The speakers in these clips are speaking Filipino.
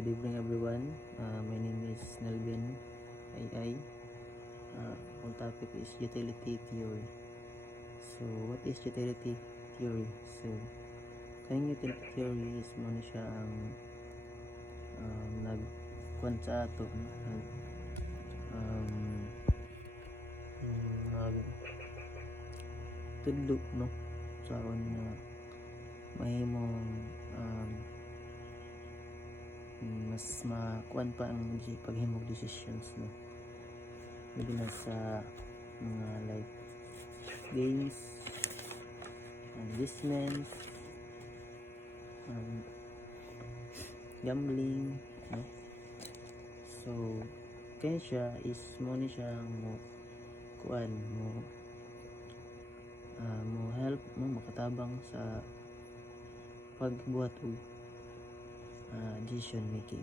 Good evening everyone. My name is Nelvin AI. Our topic is utility theory. So what is utility theory? So kaning utility theory is mo na siya ang nagkuan sa ato nag tudlo no sa na mahimong mas makuan pa ang paghimog decisions no maybe na sa mga like games, investments, gambling no. So kaya siya is mo ni siya mo kuan mo help mo makatabang sa pagbuhat og decision making.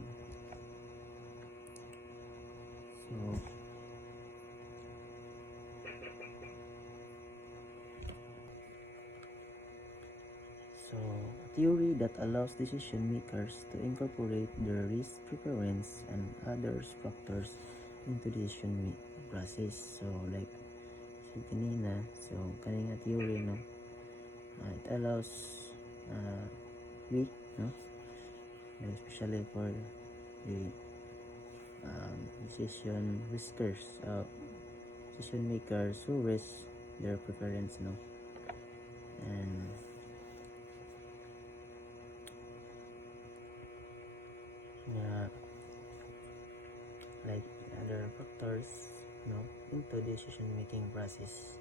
So a theory that allows decision makers to incorporate their risk preference and other factors into decision process. So like si kanina, so kanina theory no, it allows we no, especially for the decision makers who risk their preference no, and like other factors no into decision making process.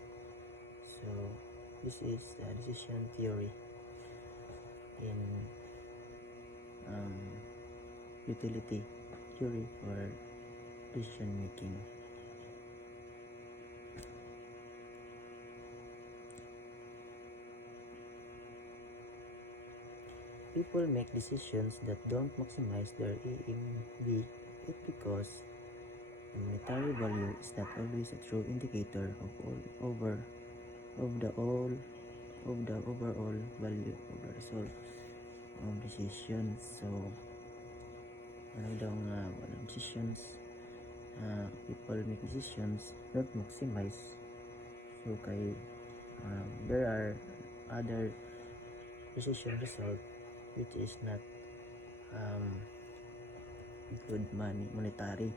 So this is the decision theory in utility theory for decision making. People make decisions that don't maximize their AMV. It's because the monetary value is not always a true indicator of the overall value of the result of decisions. So decisions, people make decisions not maximize. So there are other decision result which is not good monetary,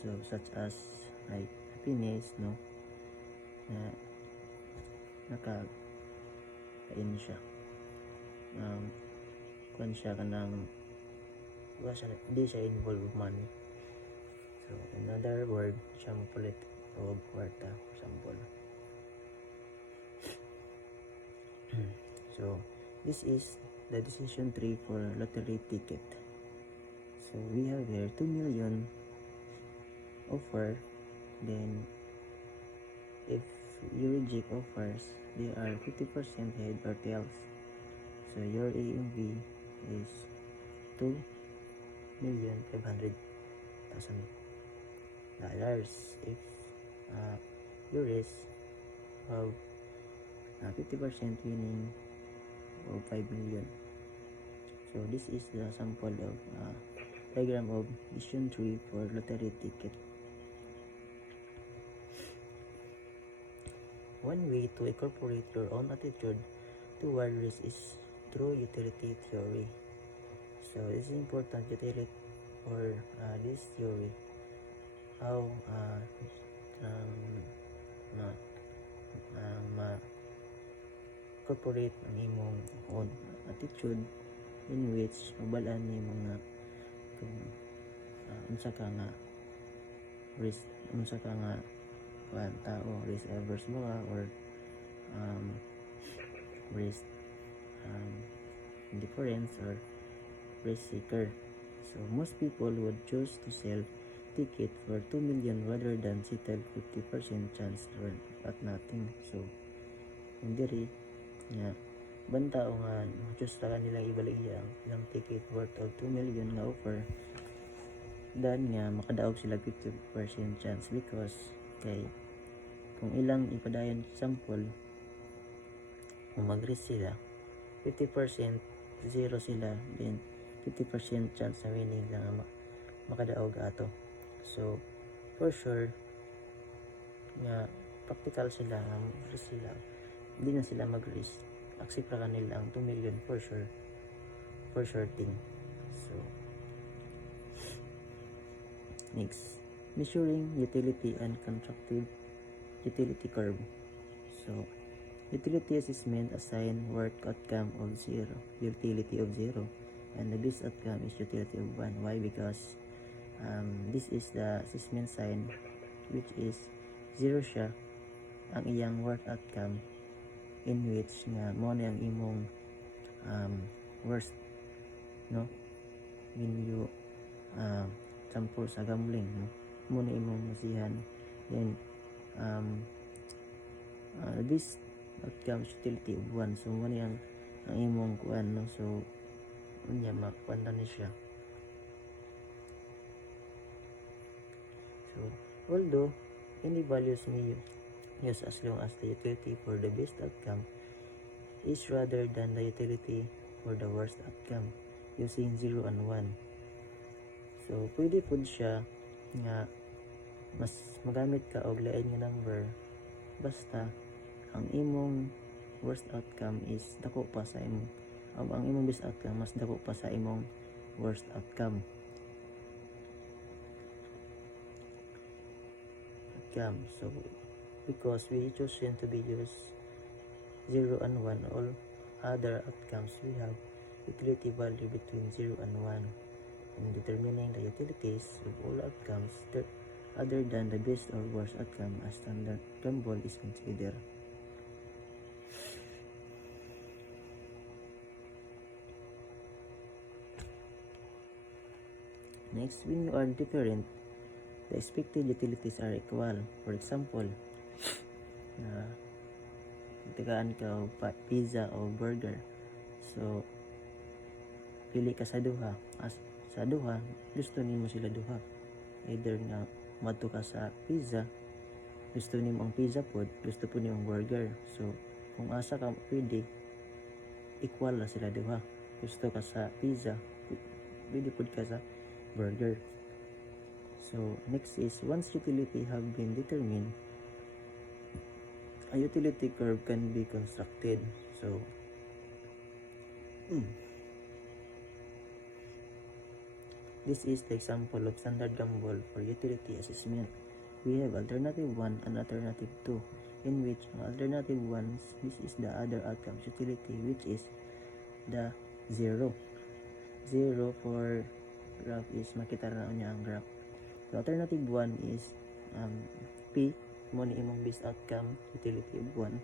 so such as like happiness no, nakain siya kung siya kanang hindi siya involved with money. So in other word, siya mapulit o kwarta for example. So this is the decision tree for lottery ticket. So we have here 2 million offer, then if you reject offers, they are 50% head or tails. So your AMV is $2,500,000. If your risk have 50% winning of 5 million. So this is the sample of diagram of decision tree for lottery ticket. One way to incorporate your own attitude toward risk is through utility theory. So this is important utility for this theory, how incorporate ang imong own attitude in which mabalaan ni mga unsa ka nga risk, unsa ka nga tao, risk averse ba ka or risk indifference or risk seeker. So most people would choose to sell ticket for 2 million rather than settle 50% chance at nothing. So hindi nga banta o nga choose talaga nilang ibalik ang ticket worth of 2 million nga offer, dan nga makadaog sila 50% chance because kay kung ilang ipadayon sample kung mag-risk sila 50% zero sila, then 50% chance na winning lang ang makadaog ato. So for sure nga practical sila nga risk sila, hindi na sila mag-risk, accept ra kanila ang 2 million for sure thing. So next, measuring utility and constructive utility curve. So utility assessment assign work outcome of 0, utility of 0, and the best outcome is utility of 1. Why? Because this is the assessment sign which is 0 siya ang iyang work outcome, in which nga mo na ang imong worst, no, when you sample sa gambling, no, mo na imong masihan. Then this outcome is utility of 1, so mo na ang imong kuan, no. So unya makuanta ni siya. So although any values may use as long as the utility for the best outcome is rather than the utility for the worst outcome using 0 and 1. So pwede po siya nga mas magamit ka og lain nga number basta ang imong worst outcome is dako pa sa imong ang imong best outcome mas dako pa sa imong worst outcome. So because we chosen to be used 0 and 1, all other outcomes we have utility value between 0 and 1. In determining the utilities of all outcomes other than the best or worst outcome, a standard gamble is considered. Next, when you are different, the expected utilities are equal. For example, tagaan ka o pizza o burger. So pili ka sa duha. Sa duha, gusto nimo sila duha. Either nga madto ka sa pizza, gusto nimo ang pizza pod, gusto po nimo ang burger. So kung asa ka pwede, equal na sila duha. Gusto ka sa pizza, pwede pod ka sa burger. So next is, once utility have been determined, a utility curve can be constructed. So this is the example of standard gamble for utility assessment. We have alternative 1 and alternative 2, in which alternative 1, this is the other outcomes utility, which is the 0. 0 for graph is makita na niya ang graph. So alternative 1 is P, mo ni imong best outcome utility of 1.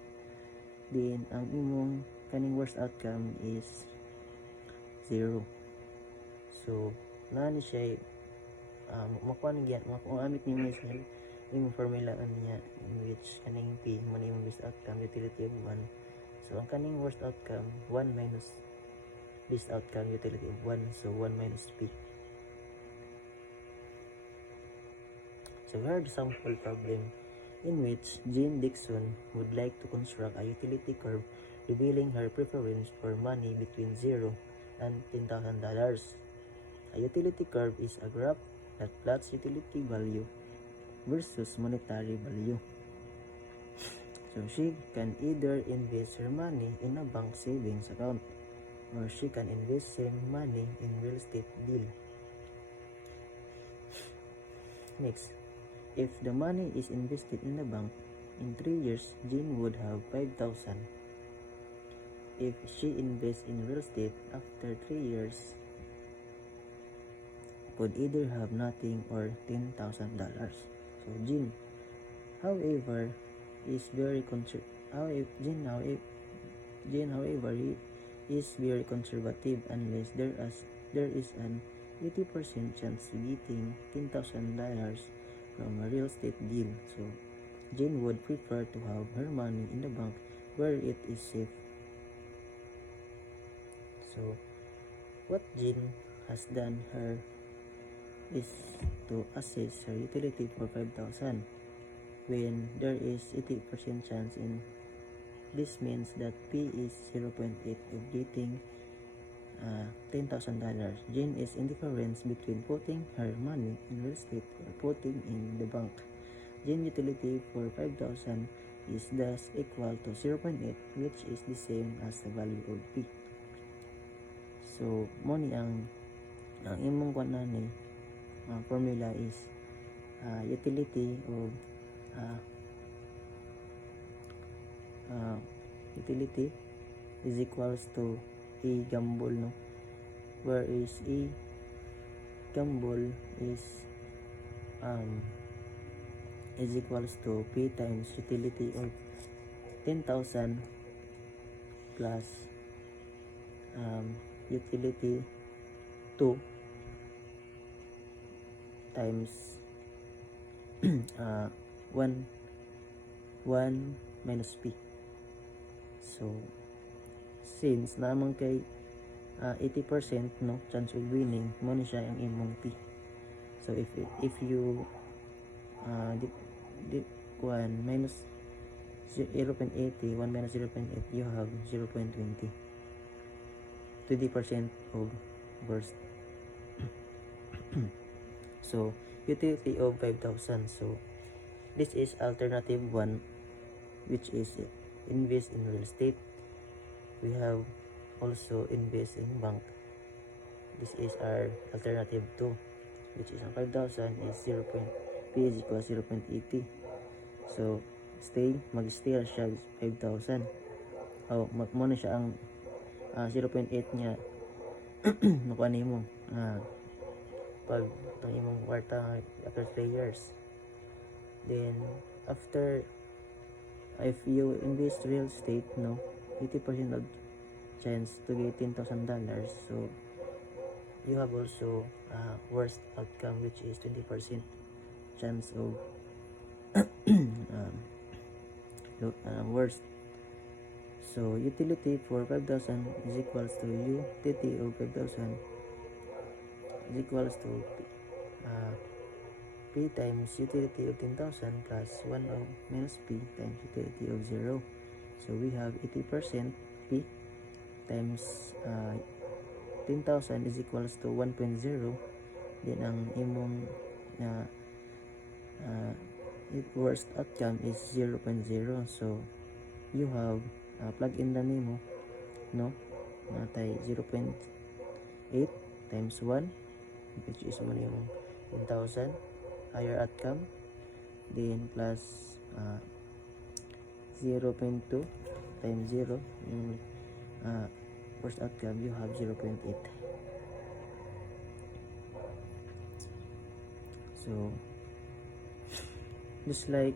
Then ang imong kaning worst outcome is 0. So na ni siya makuha niya, makuamit niya sa imong formula niya, in which kaning P mo ni imong best outcome utility of 1. So ang kaning worst outcome 1 minus best outcome utility of 1, so 1 minus P. So we have the sample problem in which Jean Dixon would like to construct a utility curve revealing her preference for money between 0 and $10,000. A utility curve is a graph that plots utility value versus monetary value. So she can either invest her money in a bank savings account, or she can invest same money in real estate deal. Next, if the money is invested in the bank, in 3 years, Jean would have 5,000. If she invests in real estate, after 3 years, could either have nothing or $10,000. So Jean, however, is very is very conservative unless there is an 80% chance of getting $10,000 from a real estate deal. So Jane would prefer to have her money in the bank where it is safe. So what Jane has done here is to assess her utility for 5,000 when there is 80% chance in. This means that P is 0.8 of getting $10,000. Jane is indifferent between putting her money in real estate or putting in the bank. Jane utility for 5,000 is thus equal to 0.8, which is the same as the value of P. So, mo ni ang imong kuan ni formula is utility of utility is equals to A gamble, no, where is A gamble is equals to P times utility of 10,000 plus utility 2 times 1 minus P. So since naman kay 80% no chance of winning mo ni siya ang imong P. So if you minus 0.80, 1 minus 0.8, you have 0.20 20% of burst. So utility of 5,000. So this is alternative 1, which is invest in real estate. We have also invest in bank. This is our alternative 2, which is ang 5,000 is P is equal 0.80. So mag-stay siya 5,000. Mo na siya ang 0.8 niya nakuha nimo pag itong imong kwarta after 3 years. Then after, if you invest real estate, no, 80% of chance to get $10,000. So you have also worst outcome, which is 20% chance of worst. So utility for 5,000 is equals to utility of 5,000 is equals to P times utility of 10,000 plus 1 of minus P times utility of 0. So we have 80% P times 10,000 is equals to 1.0. Then ang imong worst outcome is 0.0. So you have plug in na nimo, no, natay 0.8 times 1, which is mo yung 10,000 higher outcome, then plus 0.2 times 0 yung worst outcome, you have 0.8. So just like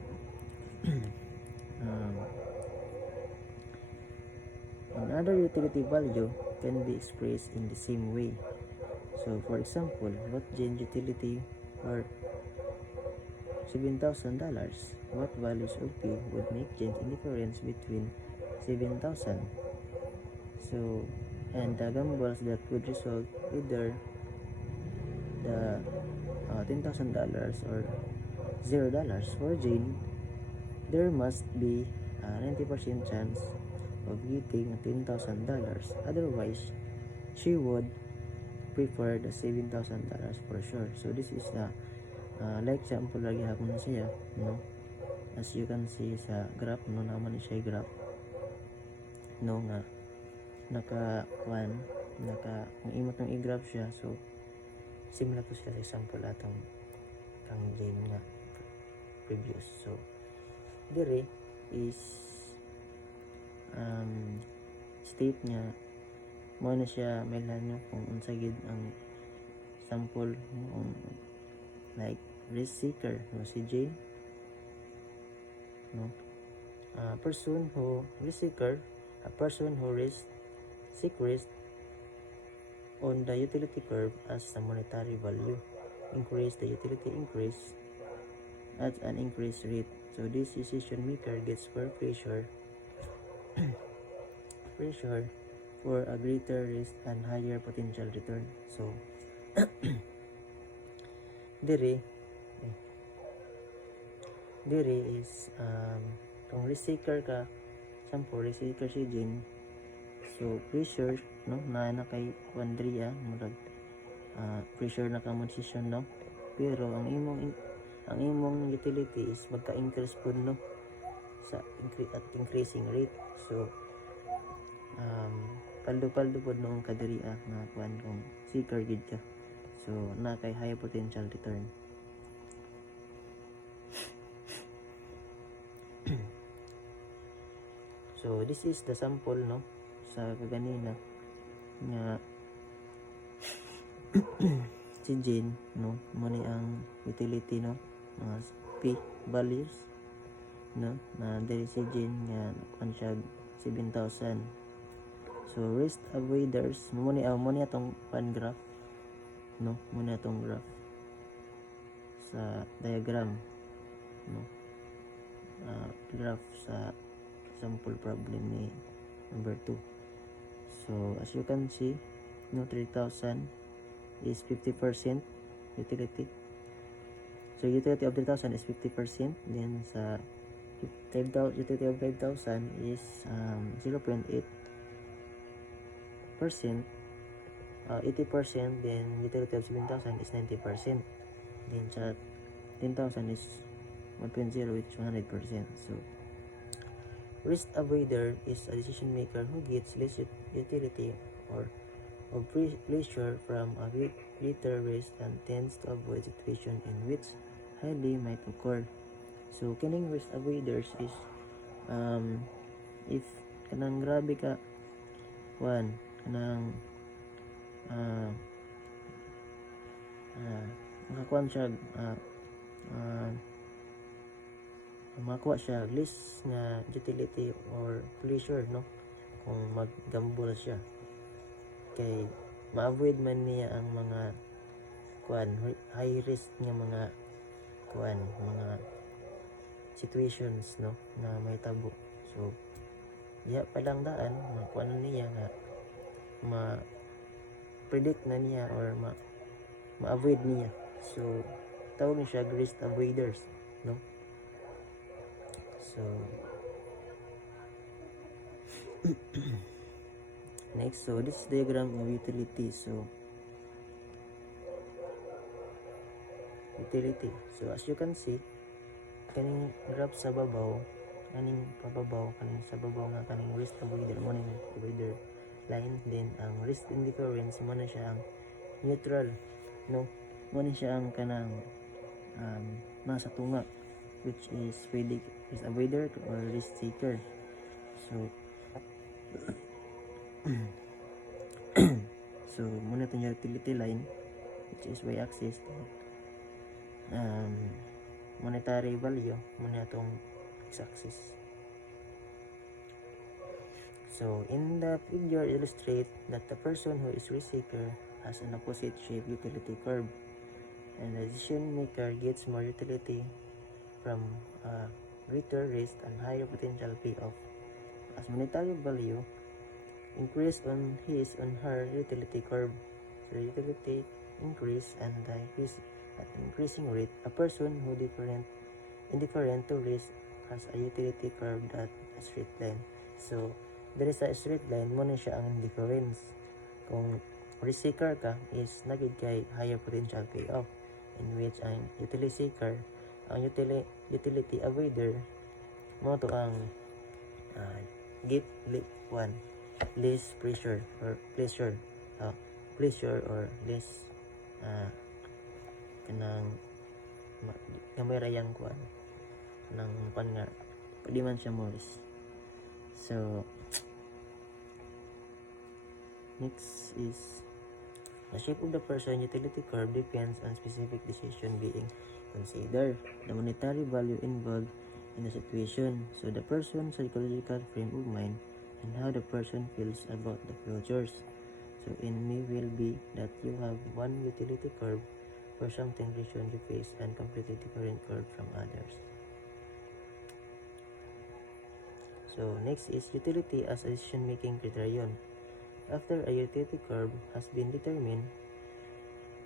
another utility value can be expressed in the same way. So for example, what Jane utility were $7,000, what values of P would make Jane indifference between 7,000? So, and the gambles that would result either the $10,000 or $0 for Jane, there must be a 90% chance of getting $10,000. Otherwise, she would prefer the $7,000 for sure. So this is like example lagi hapon na siya, no, as you can see sa graph, no, naman siya graph, no, nga naka imot ng i-graph siya. So similar to siya sa example atong kang Jane nga previous. So dire is state niya mo na siya melan nyo kung unsa gid ang sample mo, like risk seeker, no, si Jane, no, a person who seek risk on the utility curve as a monetary value, increase the utility increase at an increased rate. So this decision maker gets pressure for a greater risk and higher potential return. So dire is kung risk seeker ka, sample risk seeker si Jane, So pressure no na kay Andrea murag pressure na ka mo decision no, pero ang imong utility is magka-increase po no sa increasing rate. So paldo-paldo po noong kadiriya nga kuan kung seeker gid ka, so na kay high potential return. So this is the sample no sa kaganina nga si Jane no mo ni ang utility no mga P values no na diri si Jane nga kuan siya 7,000. So risk avoiders mo ni atong pan graph no, mo ni atong graph sa diagram no, graph sa sample problem ni number 2. So as you can see no, 3,000 is 50% utility. So utility of 3,000 is 50%. Then sa utility of 5,000 is 0.8%, 80%. Then utility of 7,000 is 90%. Then sa 10,000 is 1.0, which 100%. So risk avoider is a decision maker who gets less utility or of pleasure from a greater risk and tends to avoid situation in which highly might occur. So kining risk avoiders is if kanang grabe ka kanang makakuan siya makakuha siya list nga utility or pleasure no kung mag-gamble siya, kay ma-avoid man niya ang mga high risk nga mga mga situations no na may tabo. So diya pa lang daan makuha na niya nga ma-predict na niya or ma-avoid niya. So tawag niya siya risk avoiders no. So next, so this diagram of utility. So utility, so as you can see kaning graph sa babaw, kaning pababaw, kaning sa babaw nga kaning risk avoider mo ning avoider line, then ang risk indifference mo na siya ang neutral no, mo na siya ang kanang nasa tunga, which is pwede risk avoider or risk taker. So so muna itong utility line, which is y-axis, monetary value muna itong x-axis. So in the figure illustrate that the person who is risk taker has an opposite shape utility curve, and the decision maker gets more utility from greater risk and higher potential payoff. As monetary value increase on his or her utility curve, so the utility increase and the increase at increasing rate. A person who indifferent to risk has a utility curve that a straight line. So there is a straight line mo na siya ang indifference. Kung risk seeker ka is nagid kay higher potential payoff, in which ang utility seeker, ang utility avoider mo to ang get less pressure or pleasure or less kanang gamay rayang kuan nang pan nga pwede man siya moris. So next is the shape of the person utility curve depends on specific decision being considered, the monetary value involved in the situation, so the person's psychological frame of mind and how the person feels about the futures. So in me will be that you have one utility curve for some condition you face and completely different curve from others. So next is utility as a decision making criterion. After a utility curve has been determined,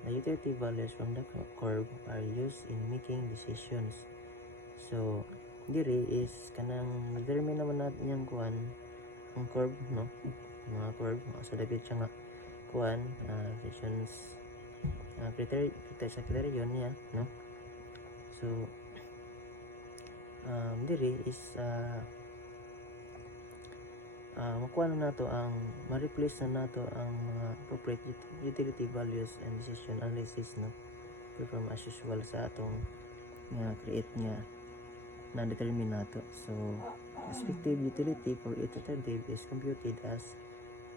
the utility values from the curve are used in making decisions. So diri is kanang determine naman natin yung kuan ang curve no, mga curve, sa dapit siya nga kuan equations criterion niya, no? So diri is makuha na nato ang ma-replace na nato ang mga appropriate utility values and decision analysis, no? Perform as usual sa atong nga create nga na determine nato. So respective utility for each alternative is computed as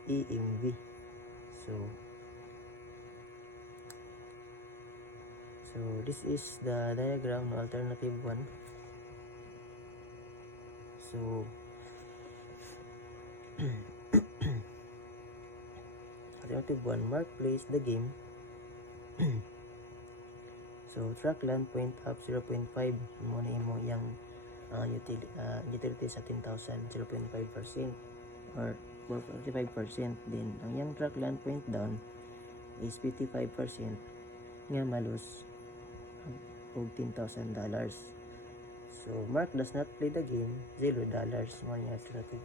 EMV. So this is the diagram no alternative 1. So alternative 1, Mark plays the game. So trackland point up 0.5 mo na imo yang utility sa 10,000 0.5% or 45%. Then ang yang trackland point down is 55% nga malos og $10,000. So Mark does not play the game, $0 mo yung alternative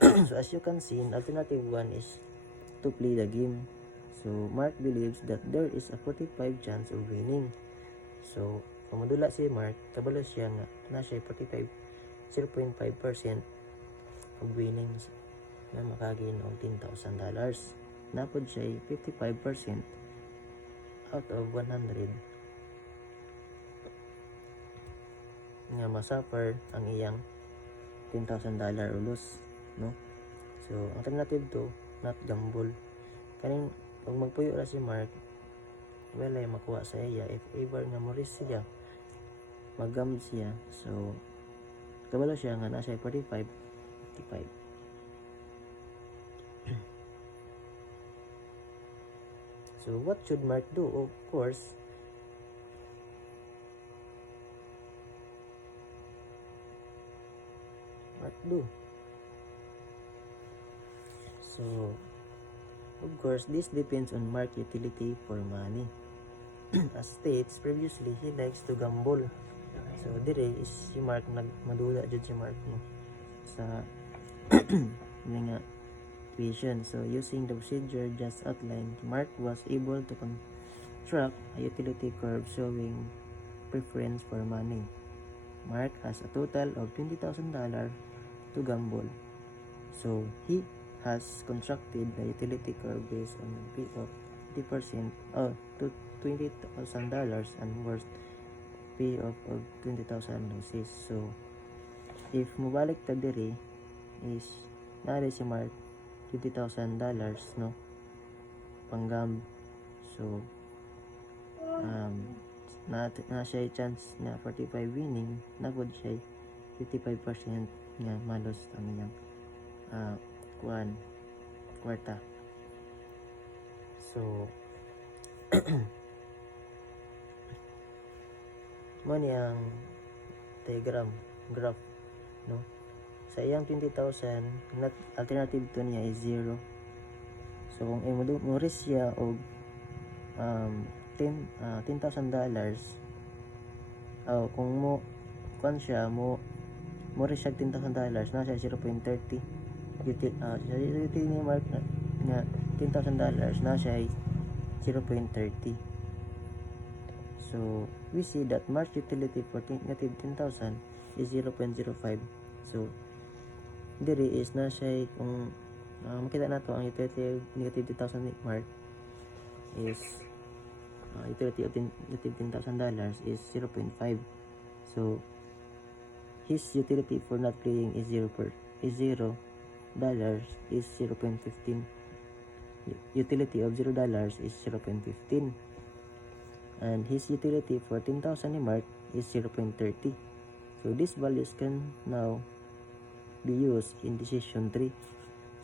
2. So as you can see, alternative 1 is to play the game. So Mark believes that there is a 45 chance of winning. So kung madula si Mark, kabalo siya nga na siya 0.5% of winnings na makagin og $10,000. Napod siya 55% out of 100 nga masuffer ang iyang $10,000 or loss, no? So alternative 2, not gamble. Kaning pag magpuyo ra si Mark, wala ay makuha sa iya. If ever nga mo risk siya, mag-gamble siya. So kabalo siya nga na siya 45, 55. So what should Mark do? Of course, Mark do. So of course, this depends on Mark utility for money. As states previously, he likes to gamble. So dire is si Mark madula jud si Mark, no, sa mga equation. So using the procedure just outlined, Mark was able to construct a utility curve showing preference for money. Mark has a total of $20,000 to gamble. So he has constructed the utility curve based on a P of 50% to $20,000 and worst P of 20,000 losses. So if mubalik ta diri is nari si Mark $20,000, no, panggam. So na siya chance na 45 winning, napod siya 55% nga malos ang iyang kwarta. So mo ni ang graph, no? Sa iyang 20,000, alternative to niya is 0. So kung mo risk siya og $10,000, kung mo risk siya $10,000, na siya 0.30. Utility ni Mark na $10,000, na siya 0.30. So we see that Mark's utility for negative 10,000 is 0.05. So diri is na siya kung makita nato ang utility negative 10,000 ni Mark is utility of negative $10,000 is 0.5. So his utility for not playing is $0 is 0.15. Utility of $0 is 0.15, and his utility for 10,000 ni Mark is 0.30. So these values can now be used in decision 3.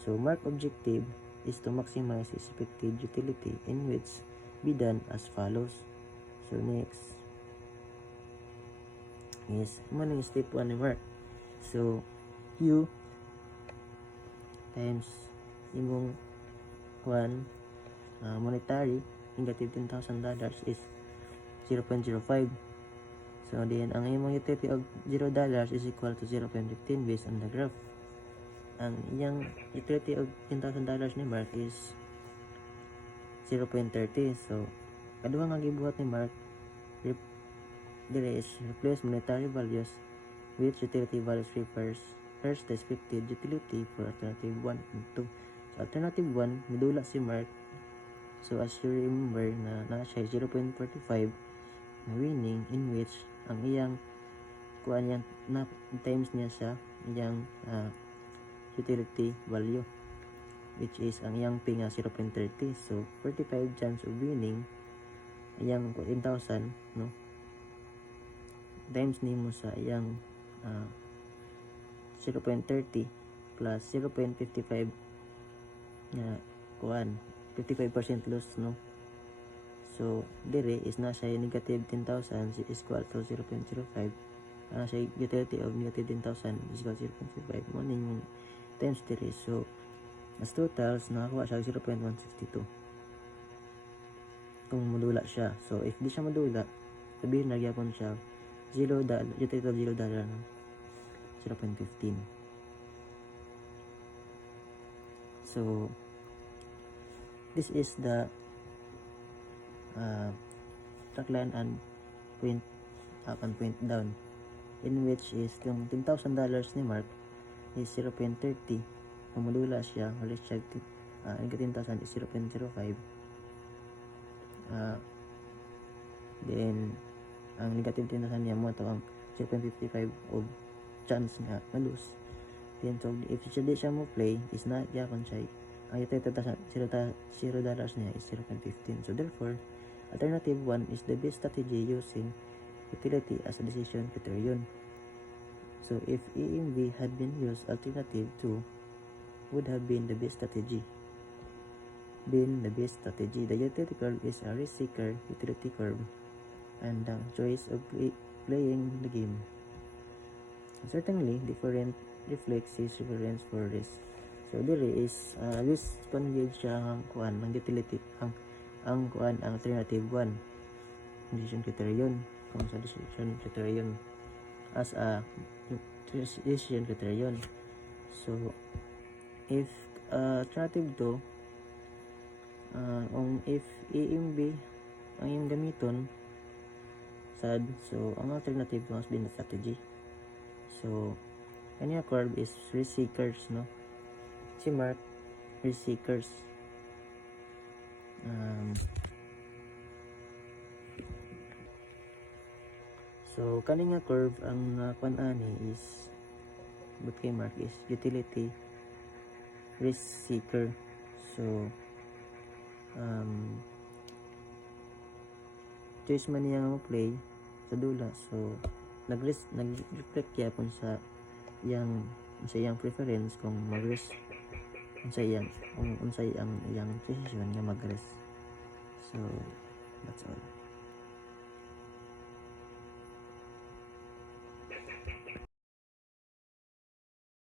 So Mark's objective is to maximize his expected utility, in which be done as follows. So next is money step 1 ni Mark. So U times imong monetary negative $10,000 is 0.05. So then ang imong utility of $0 is equal to 0.15 based on the graph. ang iyang utility of $10,000 ni Mark is 0.30. So kaduha nga gibuhat ni Mark dire is replace monetary values with utility values refers first descriptive utility for alternative 1 and 2. So alternative 1 midula si Mark. So as you remember na siya 0.45 na winning, in which ang iyang kuan yan na times niya sa iyang utility value, which is ang iyang P nga 0.30. So 45 chance of winning iyang 10,000, no, times nimo sa iyang 0.30 plus 0.55 nga kuan 55% loss, no. So dire is na siya negative 10,000 is equal to 0.05. Siya utility of negative 10,000 is equal to 0.55 mo ning times dire. So as totals nakakuha siya 0.162 kung modula siya. So if di siya modula, sabihin na gyapon siya utility of $0 no? 0.15. So this is the track line and point up and point down, in which is yung $10,000 ni Mark is 0.30. Kung modula siya, ulit siya yung 10,000 is 0.05. Then ang negative 10,000 niya mo ito ang 0.55 of chance nga malus. Then so if siya mo play is not yapon siya ang utility $0 niya is 0.15. So therefore alternative 1 is the best strategy using utility as a decision criterion. So if A and B had been used, alternative 2 would have been the best strategy. The utility curve is a risk seeker utility curve and the choice of playing the game. Certainly different reflects his preference for risk. So dire is this conjugate siya ang kuan ng utility ang kuan ang alternative 1 decision criterion kung sa decision criterion as a decision criterion. So if alternative 2 if A and B ang iyong gamiton sad, so ang alternative must be the strategy. So kanya curve is risk seekers, no, si Mark risk seekers. So kani nga curve ang kuan ani is but kay Mark is utility risk seeker. So choice man niya mo play sa dula. So nag-reflect yapon sa iyang preference kung mag-risk unsay ang iyang decision nga mag-risk. So that's all.